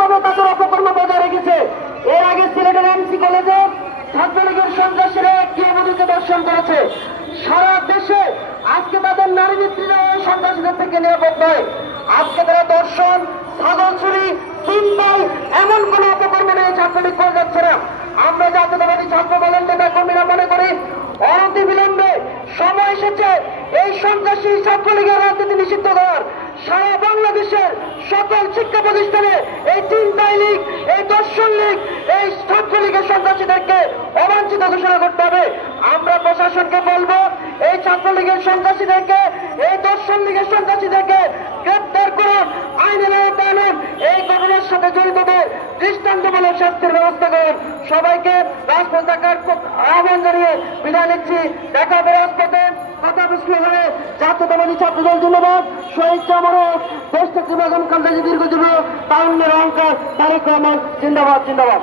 অপকর্ম বজায় রেখেছে এর আগে সিলেটের এমসি কলেজে ছাত্রলীগের সন্ত্রাসীরা একটি দর্শন করেছে। সারা দেশে আজকে তাদের নারী নেত্রীরা সন্ত্রাসীদের থেকে নিরাপদ নয়। আজকে তারা দর্শন ছাগল চুরি এমন কোন অপকর্ম নিয়ে ছাত্রলীগ করে যাচ্ছে না। আমরা জাতীয়তাবাদী ছাত্র দলের নেতা কর্মীরা মনে করি, অনতি বিলম্বে সময় এসেছে এই সন্ত্রাসী ছাত্রলীগের রাজনীতি নিষিদ্ধ করার। সারা বাংলাদেশের সকল শিক্ষা প্রতিষ্ঠানে সন্ত্রাসীদেরকে অবাঞ্ছিত ঘোষণা করতে হবে। আমরা প্রশাসনকে বলব, এই ছাত্রলীগের সন্ত্রাসীদেরকে, এই দর্শন লীগের সন্ত্রাসীদেরকে গ্রেপ্তার করুন, আইনের আওতায় আনুন, এই ঘটনার সাথে জড়িতদের দৃষ্টান্তমূলক শাস্তির ব্যবস্থা করুন। সবাইকে রাজপথ থাকার আহ্বান জানিয়ে বিদায় নিচ্ছি। দেখা হবে রাজপথে। কথা বিস্কুল হয়ে জাতীয়তাবাদী ছাত্রদল ধন্যবাদ শহীদ চামরক দেশ থেকে বেগম খালদা দীর্ঘজীবী তারুণ্যের অহংকার, তারেক রহমান জিন্দাবাদ জিন্দাবাদ।